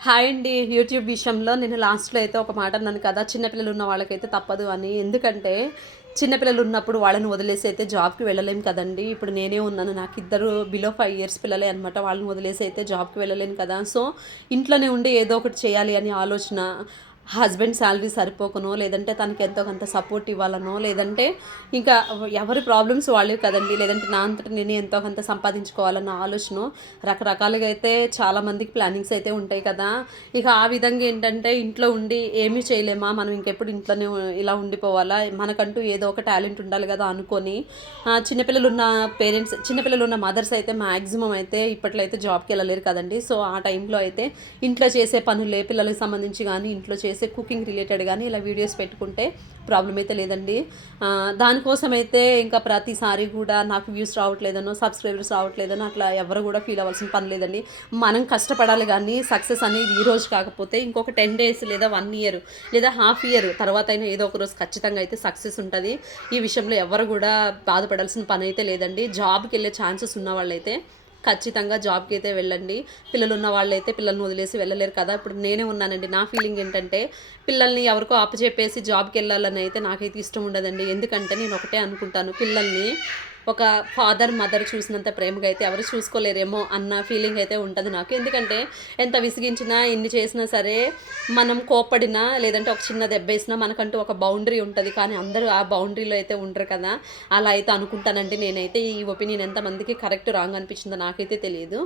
Hi అండి. YouTube విషయంలో నేను లాస్ట్‌లో అయితే ఒక మాట అన్నాను కదా! చిన్నపిల్లలు ఉన్న వాళ్ళకైతే తప్పదు అని. ఎందుకంటే చిన్నపిల్లలు ఉన్నప్పుడు వాళ్ళని వదిలేసి అయితే జాబ్‌కి వెళ్ళలేము కదండీ! ఇప్పుడు నేనే ఉన్నాను. నాకిద్దరు బిలో 5 ఇయర్స్ పిల్లలే అనమాట. వాళ్ళని వదిలేసి అయితే జాబ్‌కి వెళ్ళలేను కదా! సో, ఇంట్లోనే ఉండి ఏదో ఒకటి చేయాలి అని ఆలోచన. హస్బెండ్ సాలరీ సరిపోకనో, లేదంటే తనకి ఎంతో కొంత సపోర్ట్ ఇవ్వాలనో, లేదంటే ఇంకా ఎవరి ప్రాబ్లమ్స్ వాళ్ళవి కదండీ! లేదంటే నా అంతట నేనే ఎంతో కొంత సంపాదించుకోవాలన్న ఆలోచన రకరకాలుగా అయితే చాలామందికి ప్లానింగ్స్ అయితే ఉంటాయి కదా! ఇక ఆ విధంగా ఏంటంటే ఇంట్లో ఉండి ఏమీ చేయలేమా? మనం ఇంకెప్పుడు ఇంట్లోనే ఇలా ఉండిపోవాలా? మనకంటూ ఏదో ఒక టాలెంట్ ఉండాలి గదా! అనుకోని చిన్నపిల్లలున్న చిన్నపిల్లలున్న మదర్స్ అయితే మాక్సిమం అయితే ఇప్పట్లో అయితే జాబ్‌కెళ్ళలేరు కదండీ! సో, ఆ టైంలో అయితే ఇంట్లో చేసే పనులే పిల్లలకి సంబంధించి గానీ, ఇంట్లో చేసే కుకింగ్ రిలేటెడ్ గానీ ఇలా వీడియోస్ పెట్టుకుంటే ప్రాబ్లమ్ అయితే లేదండి. దానికోసమైతే ఇంకా ప్రతిసారి గూడా నాకు వ్యూస్ రావట్లేదనో, సబ్స్క్రైబర్స్ రావట్లేదనో అట్లా ఎవరు గూడా ఫీల్ అవ్వాల్సిన పని లేదండి. మనం కష్టపడాలి గానీ సక్సెస్ అనేది ఈ రోజు కాకపోతే ఇంకొక 10 డేస్ లేదా 1 ఇయర్ లేదా హాఫ్ ఇయర్ తర్వాతైనా ఏదో ఒక రోజు ఖచ్చితంగా అయితే సక్సెస్ ఉంటది. ఈ విషయంలో ఎవ్వరు గూడా బాధపడాల్సిన పనైతే లేదండి. జాబ్‌కెళ్ళే ఛాన్సెస్ ఉన్నవాళ్ళైతే ఖచ్చితంగా జాబ్‌కైతే వెళ్ళండి. పిల్లలున్న వాళ్ళైతే పిల్లల్ని వదిలేసి వెళ్ళలేరు కదా! ఇప్పుడు నేనే ఉన్నానండి. నా ఫీలింగ్ ఏంటంటే పిల్లల్ని ఎవరికో అప్పజెప్పేసి జాబ్‌కెళ్ళాలని అయితే నాకైతే ఇష్టం ఉండదండి. ఎందుకంటే నేను ఒకటే అనుకుంటాను. పిల్లల్ని ఒక ఫాదర్, మదర్ చూసినంత ప్రేమగా అయితే ఎవరు చూసుకోలేరేమో అన్న ఫీలింగ్ అయితే ఉంటది నాకు. ఎందుకంటే ఎంత విసిగించినా, ఎన్ని చేసినా సరే మనం కోప్పడినా లేదంటే ఒక చిన్న దెబ్బేసినా మనకంటూ ఒక బౌండరీ ఉంటది. కానీ అందరూ ఆ బౌండరీలో అయితే ఉండరు కదా! అలా అయితే అనుకుంటానండి నేనైతే. ఈ ఒపీనియన్ ఎంతమందికి కరెక్ట్, రాంగ్ అనిపించిందో నాకైతే తెలీదు.